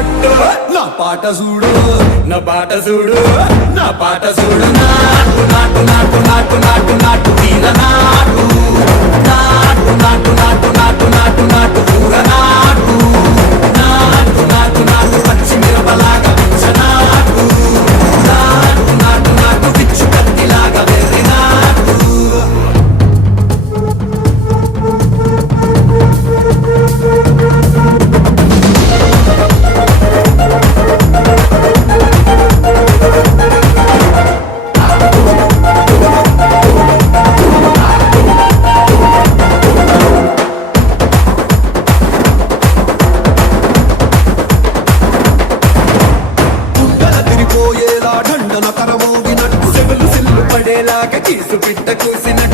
నాటు నా పాట చూడు నా పాట చూడు నా పాట చూడు నాటు నాటు నాటు నాటు నాటు నాటు వీర నాటు నాటు నాటు నాటు నాటు నాటు నాటు పూర నాటు నాటు నాటు నాటు పచ్చి మిరపలాగా పిచ్చ నాటు నాటు నాటు నాటు పిచ్చు కత్తిలాగా వెర్రి నాటు దండన కరమోగినట్టు సెవలు సిల్లు పడేలాగా కీసు పిట్ట కూసినట్టు